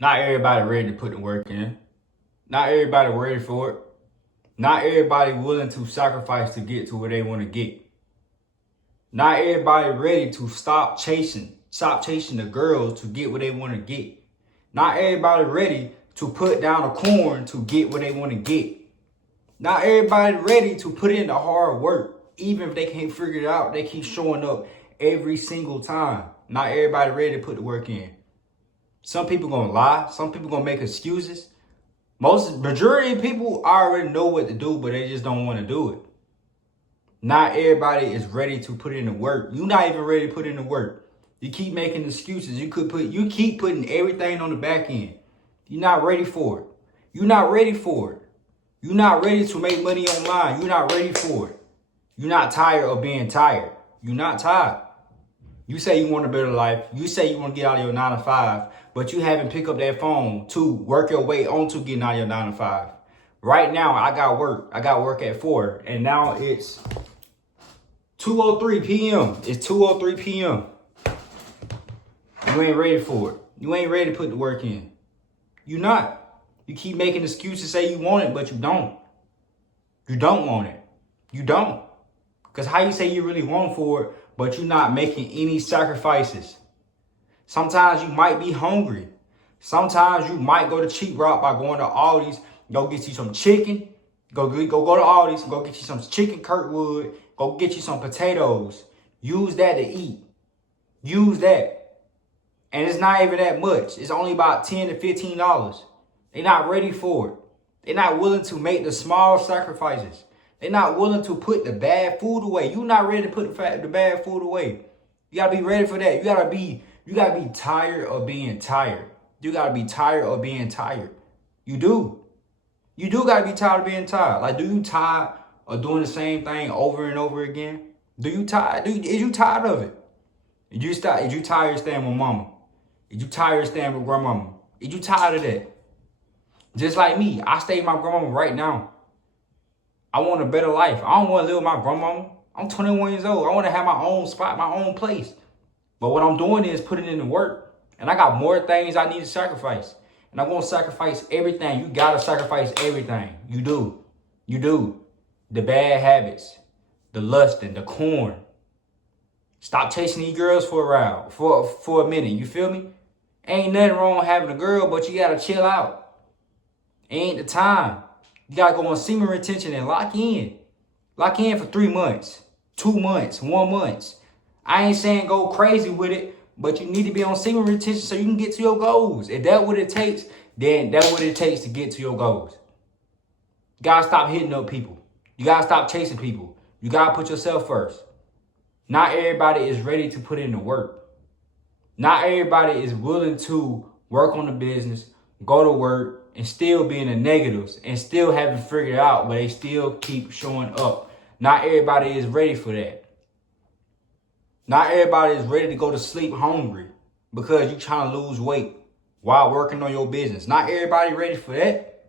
Not everybody ready to put the work in. Not everybody ready for it. Not everybody willing to sacrifice to get to where they want to get. Not everybody ready to stop chasing the girls to get what they want to get. Not everybody ready to put down the corn to get what they want to get. Not everybody ready to put in the hard work. Even if they can't figure it out, they keep showing up every single time. Not everybody ready to put the work in. Some people gonna lie. Some people gonna make excuses. Majority of people already know what to do, but they just don't want to do it. Not everybody is ready to put in the work. You're not even ready to put in the work. You keep making excuses. You keep putting everything on the back end. You're not ready for it. You're not ready for it. You're not ready to make money online. You're not ready for it. You're not tired of being tired. You're not tired. You say you want a better life. You say you want to get out of your 9 to 5, but you haven't picked up that phone to work your way onto getting out of your 9 to 5. Right now, I got work. I got work at 4, and now it's 2:03 p.m. It's 2:03 p.m. You ain't ready for it. You ain't ready to put the work in. You not. You keep making excuses, say you want it, but you don't. You don't want it. You don't. Because how you say you really want for it, but you're not making any sacrifices. Sometimes you might be hungry. Sometimes you might go the cheap route by going to Aldi's, go get you some chicken. Go to Aldi's, go get you some chicken Kirkwood. Go get you some potatoes. Use that to eat. Use that. And it's not even that much. It's only about $10 to $15. They're not ready for it. They're not willing to make the small sacrifices. They're not willing to put the bad food away. You're not ready to put the bad food away. You gotta be ready for that. You gotta be tired of being tired. You gotta be tired of being tired. You do. You do gotta be tired of being tired. Like, do you tired of doing the same thing over and over again? Is you tired of it? Is you tired of staying with mama? Is you tired of staying with grandmama? Is you tired of that? Just like me, I stay with my grandmama right now. I want a better life. I don't want to live with my grandmama. I'm 21 years old. I want to have my own spot, my own place. But what I'm doing is putting in the work. And I got more things I need to sacrifice. And I'm going to sacrifice everything. You got to sacrifice everything. You do. You do. The bad habits, the lusting, the corn. Stop chasing these girls for a minute. You feel me? Ain't nothing wrong having a girl, but you got to chill out. Ain't the time. You got to go on semen retention and lock in. Lock in for 3 months, 2 months, 1 month. I ain't saying go crazy with it, but you need to be on semen retention so you can get to your goals. If that's what it takes, then that's what it takes to get to your goals. You got to stop hitting up people. You got to stop chasing people. You got to put yourself first. Not everybody is ready to put in the work. Not everybody is willing to work on the business, go to work, and still be in the negatives and still haven't figured it out, but they still keep showing up. Not everybody is ready for that. Not everybody is ready to go to sleep hungry because you're trying to lose weight while working on your business. Not everybody ready for that.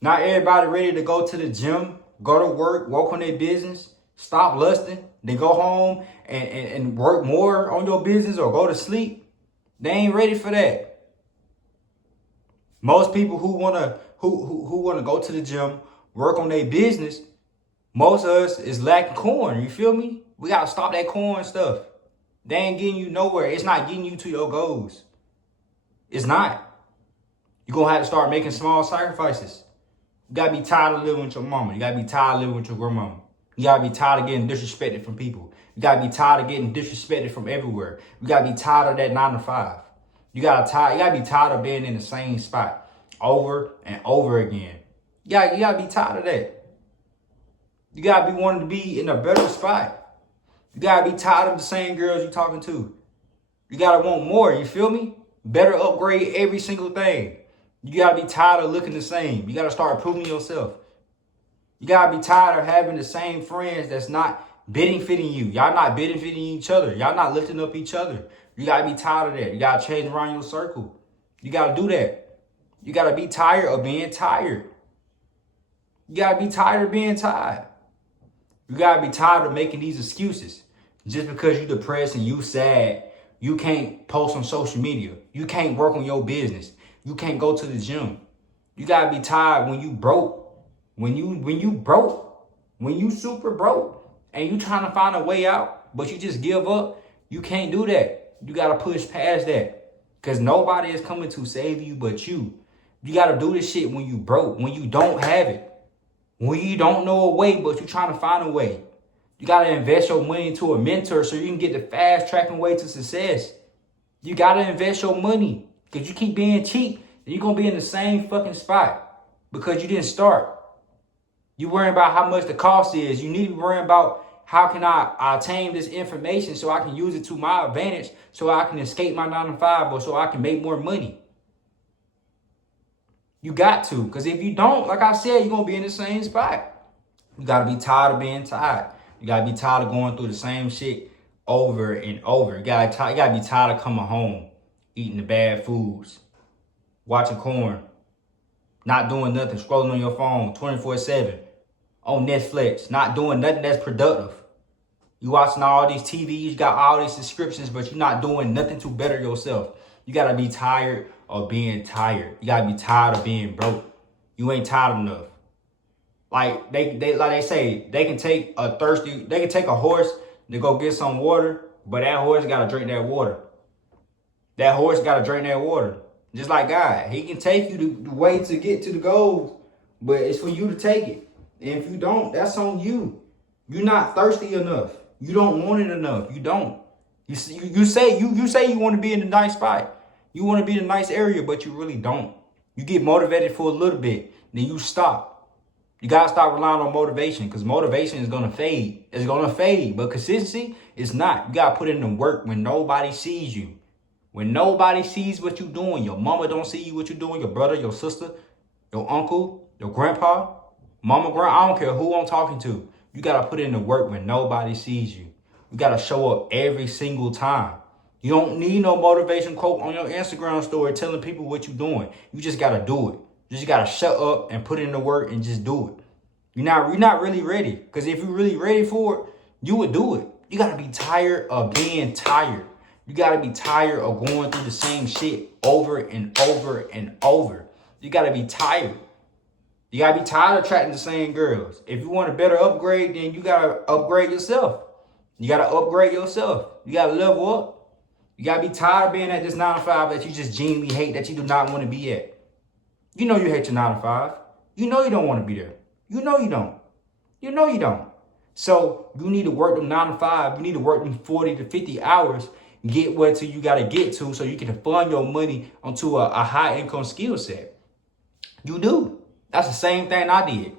Not everybody ready to go to the gym, go to work on their business, stop lusting, then go home and work more on your business or go to sleep. They ain't ready for that. Most people who wanna go to the gym, work on their business, most of us is lacking corn. You feel me? We gotta stop that corn stuff. They ain't getting you nowhere. It's not getting you to your goals. It's not. You're gonna have to start making small sacrifices. You gotta be tired of living with your mama. You gotta be tired of living with your grandmama. You gotta be tired of getting disrespected from people. You gotta be tired of getting disrespected from everywhere. You gotta be tired of that 9 to 5. You gotta be tired of being in the same spot over and over again. You gotta be tired of that. You gotta be wanting to be in a better spot. You gotta be tired of the same girls you're talking to. You gotta want more, you feel me? Better upgrade every single thing. You gotta be tired of looking the same. You gotta start proving yourself. You gotta be tired of having the same friends that's not benefiting you. Y'all not benefiting each other. Y'all not lifting up each other. You gotta be tired of that. You gotta change around your circle. You gotta do that. You gotta be tired of being tired. You gotta be tired of being tired. You gotta be tired of making these excuses. Just because you depressed and you sad, You can't post on social media. You can't work on your business. You can't go to the gym. You gotta be tired when you broke. When you broke, when you super broke, and you trying to find a way out, but you just give up, you can't do that. You gotta push past that. Cause nobody is coming to save you but you. You gotta do this shit when you broke, when you don't have it. When you don't know a way, but you trying to find a way. You gotta invest your money into a mentor so you can get the fast tracking way to success. You gotta invest your money. Cause you keep being cheap, and you're gonna be in the same fucking spot. Because you didn't start. You worrying about how much the cost is. You need to be worrying about how can I obtain this information so I can use it to my advantage, so I can escape my 9 to 5, or so I can make more money. You got to, because if you don't, like I said, you're gonna be in the same spot. You gotta be tired of being tired. You gotta be tired of going through the same shit over and over. You gotta be tired of coming home, eating the bad foods, watching corn, not doing nothing, scrolling on your phone 24/7. On Netflix, not doing nothing that's productive. You watching all these TVs, you got all these subscriptions, but you're not doing nothing to better yourself. You gotta be tired of being tired. You gotta be tired of being broke. You ain't tired enough. Like they say, they can take a horse to go get some water, but that horse gotta drink that water. That horse gotta drink that water. Just like God, he can take you the way to get to the goal, but it's for you to take it. And if you don't, that's on you. You're not thirsty enough. You don't want it enough. You don't. You say you want to be in a nice spot. You want to be in a nice area, but you really don't. You get motivated for a little bit, then you stop. You gotta stop relying on motivation, because motivation is gonna fade. It's gonna fade, but consistency is not. You gotta put in the work when nobody sees you. When nobody sees what you're doing, your mama don't see you what you're doing, your brother, your sister, your uncle, your grandpa. Mama, grandma, I don't care who I'm talking to. You got to put in the work when nobody sees you. You got to show up every single time. You don't need no motivation quote on your Instagram story telling people what you're doing. You just got to do it. You just got to shut up and put in the work and just do it. You're not really ready. Because if you're really ready for it, you would do it. You got to be tired of being tired. You got to be tired of going through the same shit over and over and over. You got to be tired. You got to be tired of attracting the same girls. If you want a better upgrade, then you got to upgrade yourself. You got to upgrade yourself. You got to level up. You got to be tired of being at this 9 to 5 that you just genuinely hate, that you do not want to be at. You know you hate your 9 to 5. You know you don't want to be there. You know you don't. You know you don't. So you need to work them 9 to 5. You need to work them 40 to 50 hours. Get where to you got to get to so you can fund your money onto a high income skill set. You do. That's the same thing I did.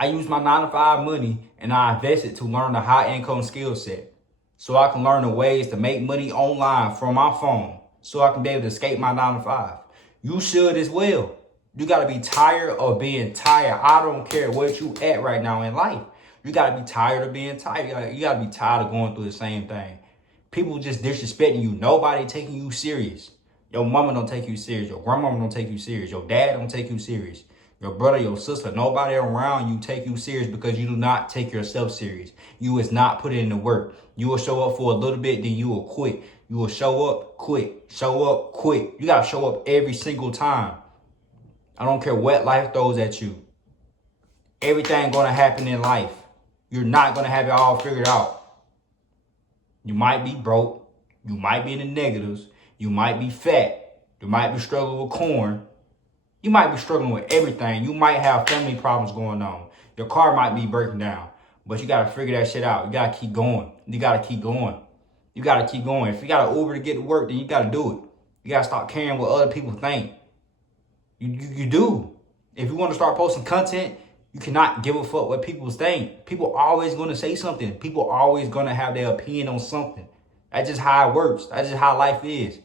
I used my 9 to 5 money and I invested to learn a high income skill set. So I can learn the ways to make money online from my phone. So I can be able to escape my 9 to 5. You should as well. You got to be tired of being tired. I don't care what you at right now in life. You got to be tired of being tired. You got to be tired of going through the same thing. People just disrespecting you. Nobody taking you serious. Your mama don't take you serious. Your grandmama don't take you serious. Your dad don't take you serious. Your brother, your sister, nobody around you take you serious because you do not take yourself serious. You is not put in the work. You will show up for a little bit, then you will quit. You will show up, quit. Show up, quit. You got to show up every single time. I don't care what life throws at you. Everything going to happen in life. You're not going to have it all figured out. You might be broke. You might be in the negatives. You might be fat. You might be struggling with corn. You might be struggling with everything. You might have family problems going on. Your car might be breaking down. But you got to figure that shit out. You got to keep going. You got to keep going. You got to keep going. If you got an Uber to get to work, then you got to do it. You got to stop caring what other people think. You do. If you want to start posting content, you cannot give a fuck what people think. People always going to say something. People always going to have their opinion on something. That's just how it works. That's just how life is.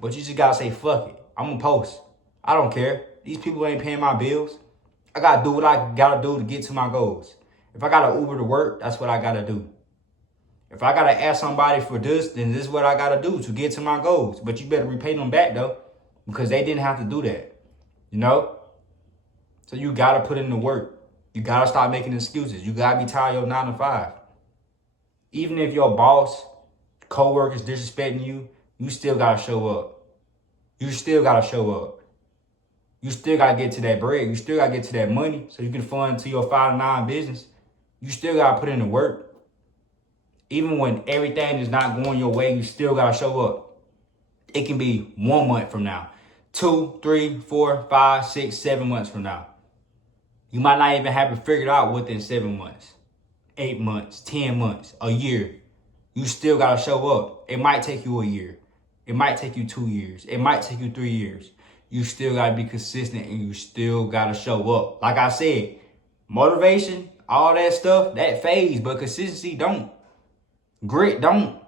But you just got to say, fuck it. I'm going to post. I don't care. These people ain't paying my bills. I got to do what I got to do to get to my goals. If I got to Uber to work, that's what I got to do. If I got to ask somebody for this, then this is what I got to do to get to my goals. But you better repay them back, though, because they didn't have to do that. You know? So you got to put in the work. You got to stop making excuses. You got to be tired of your 9 to 5. Even if your boss coworkers disrespecting you, you still gotta show up. You still gotta show up. You still gotta get to that bread. You still gotta get to that money so you can fund to your 5 to 9 business. You still gotta put in the work. Even when everything is not going your way, you still gotta show up. It can be 1 month from now, 2, 3, 4, 5, 6, 7 months from now. You might not even have it figured out within 7 months, 8 months, 10 months, a year. You still gotta show up. It might take you a year. It might take you 2 years. It might take you 3 years. You still gotta be consistent and you still gotta show up. Like I said, motivation, all that stuff, that fades, but consistency don't. Grit don't.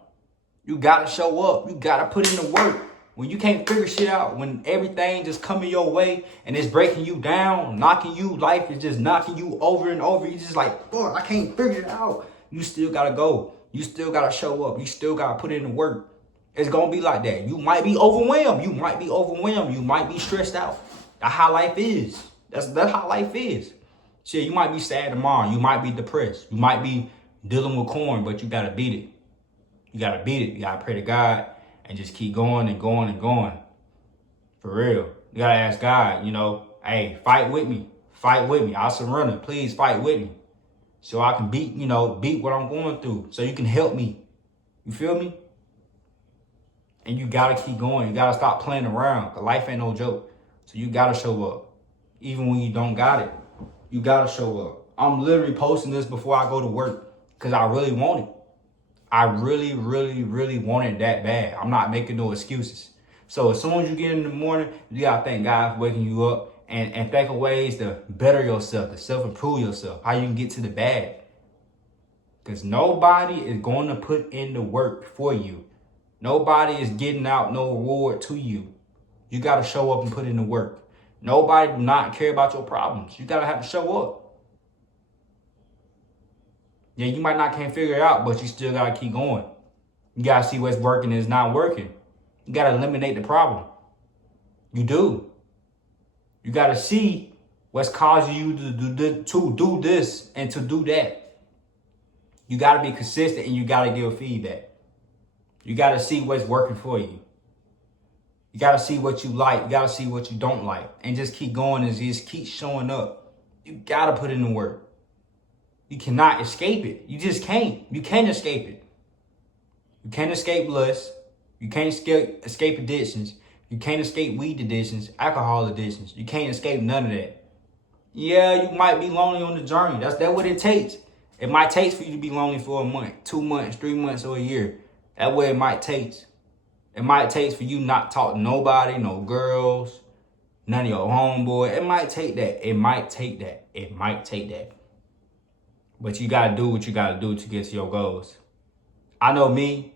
You gotta show up. You gotta put in the work. When you can't figure shit out, when everything just coming your way and it's breaking you down, knocking you, life is just knocking you over and over. You just like, fuck, I can't figure it out. You still gotta go. You still gotta show up. You still gotta put in the work. It's gonna be like that. You might be overwhelmed. You might be overwhelmed. You might be stressed out. That's how life is. That's how life is. Shit, you might be sad tomorrow. You might be depressed. You might be dealing with corn, but you gotta beat it. You gotta beat it. You gotta pray to God and just keep going and going and going. For real. You gotta ask God, hey, fight with me. Fight with me. I'll surrender. Please fight with me. So I can beat what I'm going through. So you can help me. You feel me? And you gotta keep going. You gotta stop playing around. Cause life ain't no joke. So you gotta show up. Even when you don't got it. You gotta show up. I'm literally posting this before I go to work. Cause I really want it. I really, really, really want it that bad. I'm not making no excuses. So as soon as you get in the morning, you gotta thank God for waking you up and think of ways to better yourself, to self-improve yourself, how you can get to the bag. Because nobody is going to put in the work for you. Nobody is getting out no reward to you. You gotta show up and put in the work. Nobody do not care about your problems. You gotta have to show up. Yeah, you might not can't figure it out, but you still gotta keep going. You gotta see what's working and is not working. You gotta eliminate the problem. You do. You gotta see what's causing you to do this and to do that. You gotta be consistent and you gotta give feedback. You gotta see what's working for you. You gotta see what you like. You gotta see what you don't like. And just keep going and just keep showing up. You gotta put in the work. You cannot escape it. You just can't. You can't escape it. You can't escape lust. You can't escape addictions. You can't escape weed addictions, alcohol addictions. You can't escape none of that. Yeah, you might be lonely on the journey. That's what it takes. It might take for you to be lonely for a month, 2 months, 3 months, or a year. That's what it might take. It might take for you not to talk to nobody, no girls, none of your homeboy. It might take that. It might take that. It might take that. But you gotta do what you gotta do to get to your goals. I know me,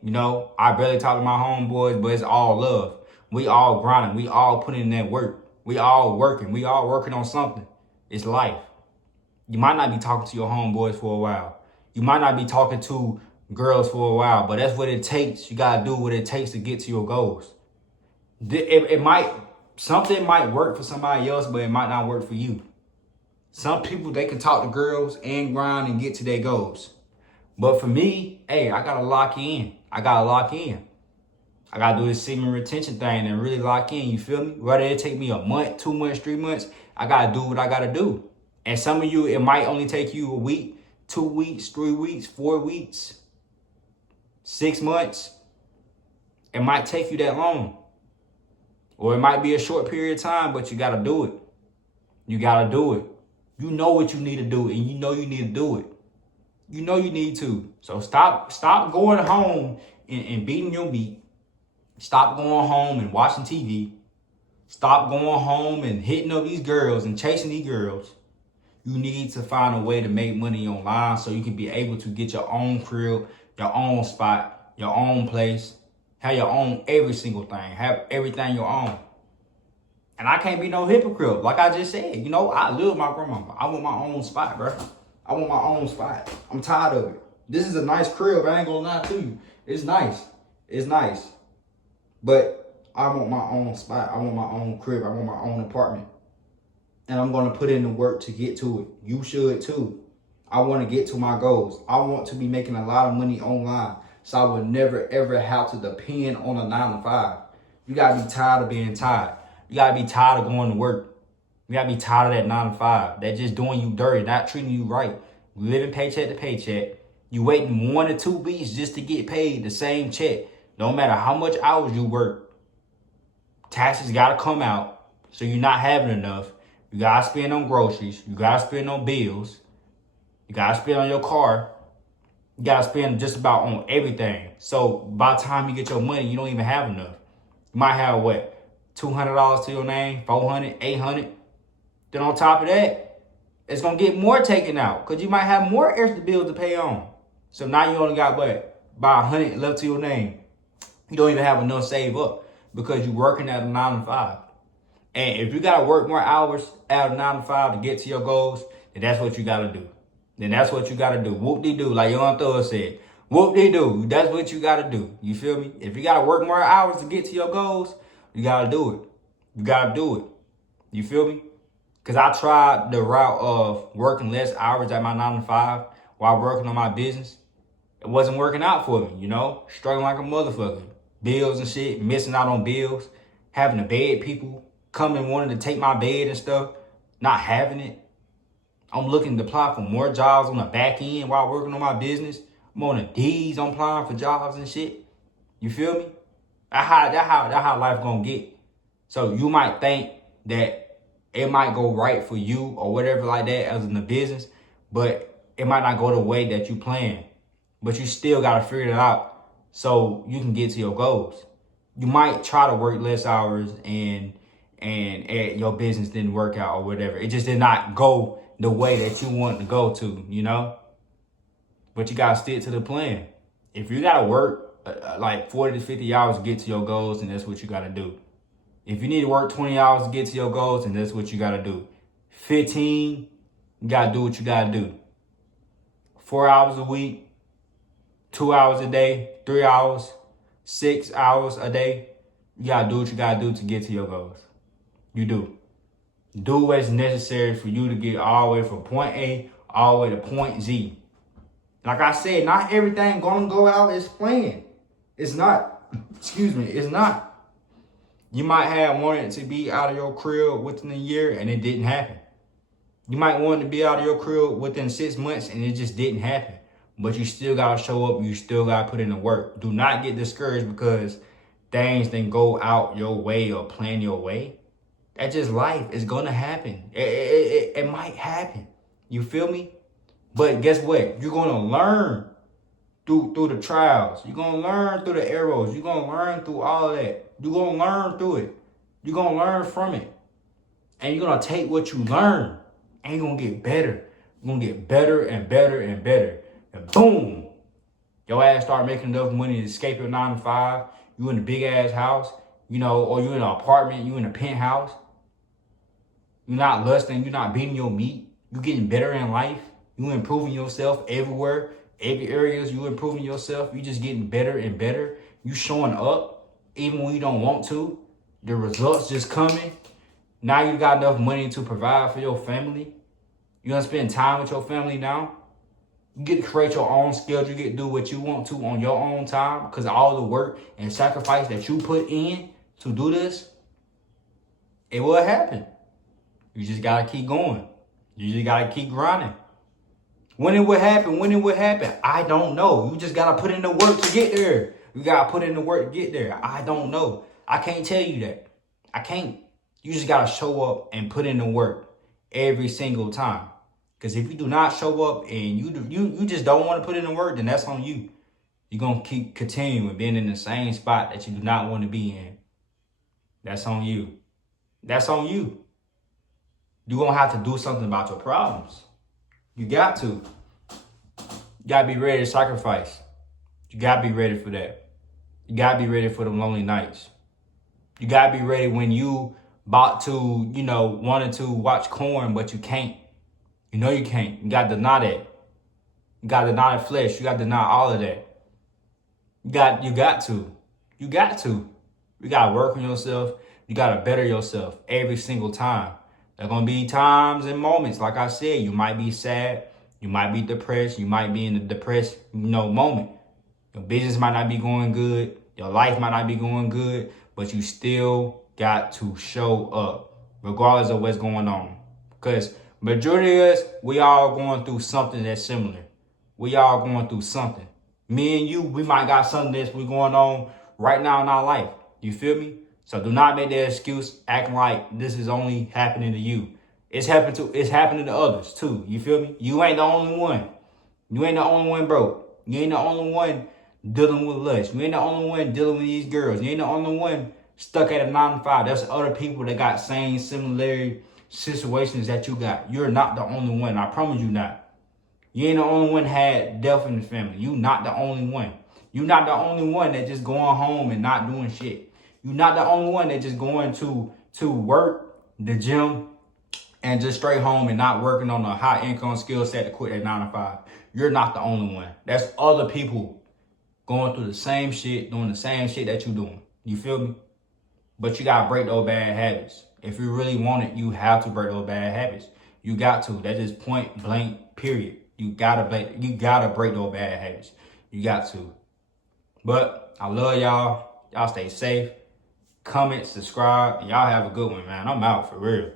I barely talk to my homeboys, but it's all love. We all grinding. We all putting in that work. We all working. We all working on something. It's life. You might not be talking to your homeboys for a while. You might not be talking to girls for a while, but that's what it takes. You gotta do what it takes to get to your goals. Something might work for somebody else, but it might not work for you. Some people, they can talk to girls and grind and get to their goals. But for me, hey, I gotta lock in. I gotta do this segment retention thing and really lock in, you feel me? Whether it take me a month, 2 months, 3 months, I gotta do what I gotta do. And some of you, it might only take you a week, 2 weeks, 3 weeks, 4 weeks, 6 months. It might take you that long. Or it might be a short period of time, but you gotta do it. You gotta do it. You know what you need to do, and you know you need to do it. You know you need to. So stop going home and beating your meat. Stop going home and watching TV. Stop going home and hitting up these girls and chasing these girls. You need to find a way to make money online so you can be able to get your own crib, your own spot, your own place, have your own every single thing, have everything your own. And I can't be no hypocrite. Like I just said, I live with my grandmama. I want my own spot, bro. I want my own spot. I'm tired of it. This is a nice crib. I ain't gonna lie to you. It's nice. It's nice. But I want my own spot. I want my own crib. I want my own apartment. And I'm gonna put in the work to get to it. You should too. I want to get to my goals. I want to be making a lot of money online. So I would never ever have to depend on a 9 to 5. You gotta be tired of being tired. You gotta be tired of going to work. You gotta be tired of that 9 to 5. That just doing you dirty, not treating you right. You living paycheck to paycheck. You waiting 1 to 2 weeks just to get paid the same check. No matter how much hours you work, taxes gotta come out. So you're not having enough. You gotta spend on groceries. You gotta spend on bills. You gotta spend on your car. You gotta spend just about on everything. So by the time you get your money, you don't even have enough. You might have what? $200 to your name, 400, 800. Then on top of that, it's gonna get more taken out because you might have more extra bills to pay on. So now you only got what? About 100 left to your name. You don't even have enough save up because you're working at a 9 to 5. And if you gotta work more hours out of 9 to 5 to get to your goals, then that's what you gotta do. Then that's what you gotta do. Whoop-de-doo, like Young Thug said. Whoop-de-doo, that's what you gotta do. You feel me? If you gotta work more hours to get to your goals, you gotta do it. You gotta do it. You feel me? Because I tried the route of working less hours at my 9 to 5 while working on my business. It wasn't working out for me, you know? Struggling like a motherfucker. Bills and shit, missing out on bills, having to beg people, coming wanting to take my bed and stuff, not having it. I'm looking to apply for more jobs on the back end while working on my business. I'm on the D's, I'm applying for jobs and shit. You feel me? That's how life gonna get. So you might think that it might go right for you or whatever like that as in the business, but it might not go the way that you plan. But you still gotta figure it out so you can get to your goals. You might try to work less hours and your business didn't work out or whatever. It just did not go the way that you want to go to, you know? But you gotta stick to the plan. If you gotta work like 40 to 50 hours to get to your goals, then that's what you gotta do. If you need to work 20 hours to get to your goals, then that's what you gotta do. 15, you gotta do what you gotta do. 4 hours a week, 2 hours a day, 3 hours, 6 hours a day. You gotta do what you gotta do to get to your goals. You do. Do what's necessary for you to get all the way from point A all the way to point Z. Like I said, not everything gonna go out as planned. It's not. Excuse me, it's not. You might have wanted to be out of your crib within a year and it didn't happen. You might want to be out of your crib within 6 months and it just didn't happen. But you still gotta show up, you still gotta put in the work. Do not get discouraged because things didn't go out your way or plan your way. That's just life. It's gonna happen. It might happen. You feel me? But guess what? You're gonna learn through the trials. You're gonna learn through the arrows. You're gonna learn through all of that. You're gonna learn through it. You're gonna learn from it. And you're gonna take what you learn and you're gonna get better. You're gonna get better and better and better. And boom, your ass start making enough money to escape your 9 to 5. You in a big ass house, you know, or you in an apartment, you in a penthouse. You're not lusting, you're not beating your meat. You're getting better in life. You improving yourself everywhere. Every areas you improving yourself. You just getting better and better. You showing up even when you don't want to. The results just coming. Now you got enough money to provide for your family. You gonna spend time with your family now. You get to create your own schedule. You get to do what you want to on your own time because all the work and sacrifice that you put in to do this, it will happen. You just gotta keep going. You just gotta keep grinding. When it would happen, I don't know. You just gotta put in the work to get there. You gotta put in the work to get there. I don't know. I can't tell you that. I can't. You just gotta show up and put in the work every single time. Because if you do not show up and you just don't want to put in the work, then that's on you. You're gonna keep continuing being in the same spot that you do not want to be in. That's on you. That's on you. You're gonna have to do something about your problems. You got to. You gotta be ready to sacrifice. You gotta be ready for that. You gotta be ready for them lonely nights. You gotta be ready when you about to, wanted to watch corn, but you can't. You know you can't. You gotta deny that. You gotta deny the flesh. You gotta deny all of that. You got to. You got to. You gotta work on yourself. You gotta better yourself every single time. There are gonna be times and moments, like I said, you might be sad, you might be depressed, you might be in a depressed, moment. Your business might not be going good. Your life might not be going good, but you still got to show up regardless of what's going on. Because majority of us, we all going through something that's similar. We all going through something. Me and you, we might got something that's going on right now in our life. You feel me? So do not make that excuse acting like this is only happening to you. It's happening to others too. You feel me? You ain't the only one. You ain't the only one broke. You ain't the only one dealing with lust. You ain't the only one dealing with these girls. You ain't the only one stuck at a 9 to 5. There's other people that got same similar situations that you got. You're not the only one. I promise you not. You ain't the only one had death in the family. You not the only one. You not the only one that just going home and not doing shit. You not the only one that just going to work, the gym, and just straight home and not working on a high income skill set to quit at 9 to 5. You're not the only one. That's other people going through the same shit, doing the same shit that you doing. You feel me? But you gotta break those bad habits. If you really want it, you have to break those bad habits. You got to. That's just point blank, period. You gotta break those bad habits. You got to. But I love y'all. Y'all stay safe. Comment, subscribe, and y'all have a good one, man. I'm out for real.